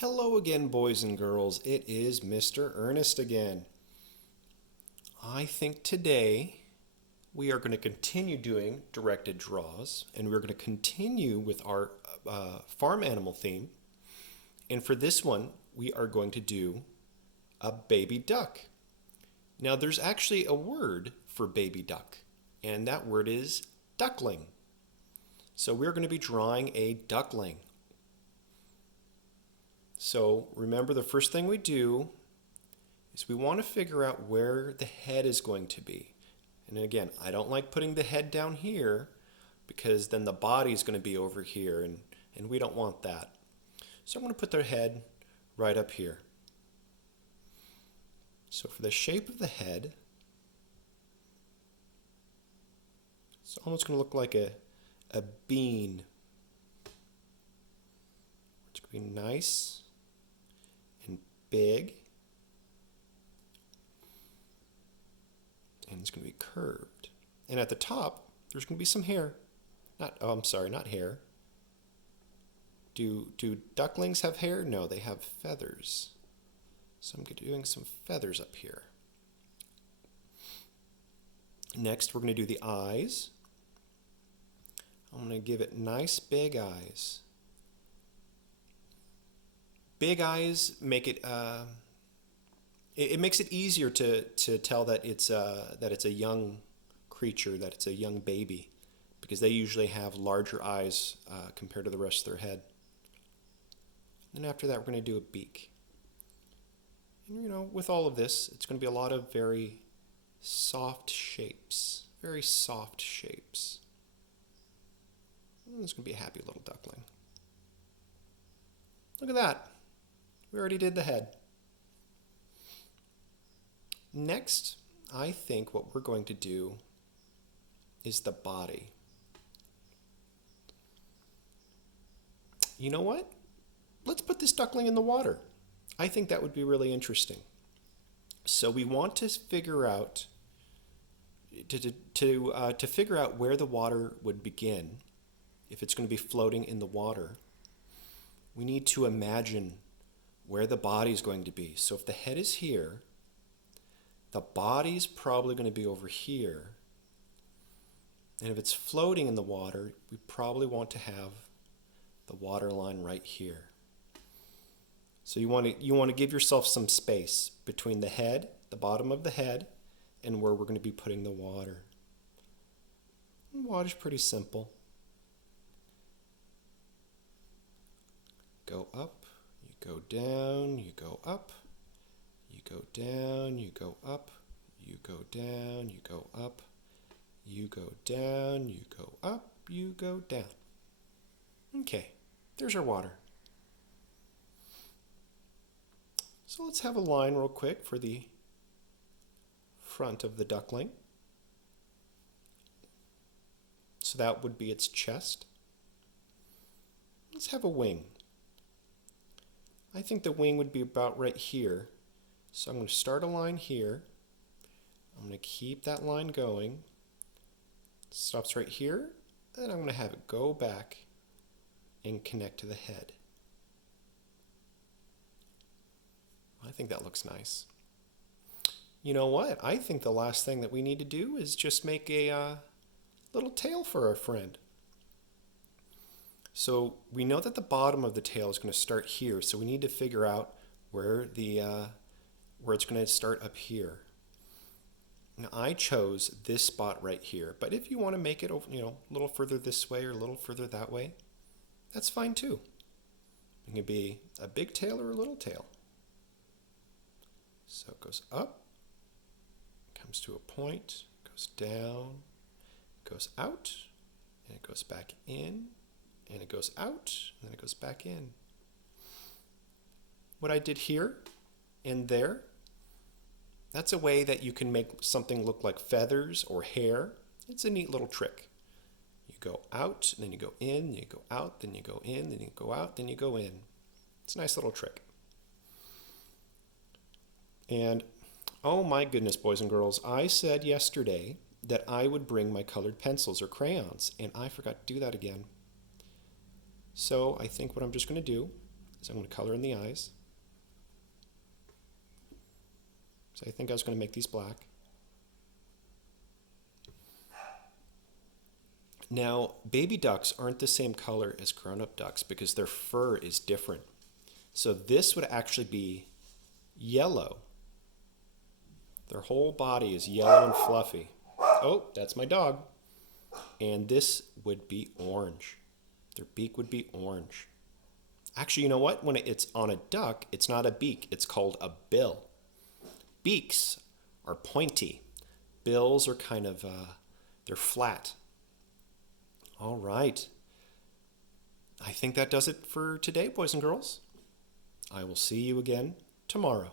Hello again, boys and girls. It is Mr. Ernest again. I think today we are going to continue doing directed draws and we're going to continue with our farm animal theme. And for this one, we are going to do a baby duck. Now, there's actually a word for baby duck, and that word is duckling. So we're going to be drawing a duckling. So remember, the first thing we do is we want to figure out where the head is going to be. And again, I don't like putting the head down here because then the body is going to be over here, and we don't want that. So I'm going to put their head right up here. So for the shape of the head, it's almost going to look like a bean. It's going to be nice and big, and it's going to be curved. And at the top, there's going to be some hair. Not hair. Do ducklings have hair? No, they have feathers. So I'm doing some feathers up here. Next, we're going to do the eyes. I'm going to give it nice big eyes. Big eyes make it it makes it easier to tell that it's a young creature, that it's a young baby, because they usually have larger eyes compared to the rest of their head. And after that, we're going to do a beak. And with all of this, it's going to be a lot of very soft shapes. Very soft shapes. And it's going to be a happy little duckling. Look at that. We already did the head. Next, I think what we're going to do is the body. You know what? Let's put this duckling in the water. I think that would be really interesting. So we want to figure out to figure out where the water would begin. If it's going to be floating in the water, we need to imagine where the body is going to be. So if the head is here, the body's probably going to be over here. And if it's floating in the water, we probably want to have the water line right here. So you want to give yourself some space between the head, the bottom of the head, and where we're going to be putting the water. And water's pretty simple. Go up, you go down, you go up, you go down, you go up, you go down, you go up, you go down, you go up, you go down. Okay, there's our water. So let's have a line real quick for the front of the duckling. So that would be its chest. Let's have a wing. I think the wing would be about right here. So I'm going to start a line here. I'm going to keep that line going. It stops right here. And I'm going to have it go back and connect to the head. I think that looks nice. You know what? I think the last thing that we need to do is just make a little tail for our friend. So we know that the bottom of the tail is going to start here, so we need to figure out where it's going to start up here. Now I chose this spot right here, but if you want to make it, a little further this way or a little further that way, that's fine too. It can be a big tail or a little tail. So it goes up, comes to a point, goes down, goes out, and it goes back in, and it goes out, and then it goes back in. What I did here and there, that's a way that you can make something look like feathers or hair. It's a neat little trick. You go out, and then you go in, you go out, then you go in, then you go out, then you go in. It's a nice little trick. And oh my goodness, boys and girls, I said yesterday that I would bring my colored pencils or crayons, and I forgot to do that again. So I think what I'm just going to do So I'm going to color in the eyes. So I think I was going to make these black. Now, baby ducks aren't the same color as grown-up ducks because their fur is different. So this would actually be yellow. Their whole body is yellow and fluffy. Oh, that's my dog. And this would be orange. Their beak would be orange. Actually, you know what? When it's on a duck, it's not a beak. It's called a bill. Beaks are pointy. Bills are kind of, they're flat. All right. I think that does it for today, boys and girls. I will see you again tomorrow.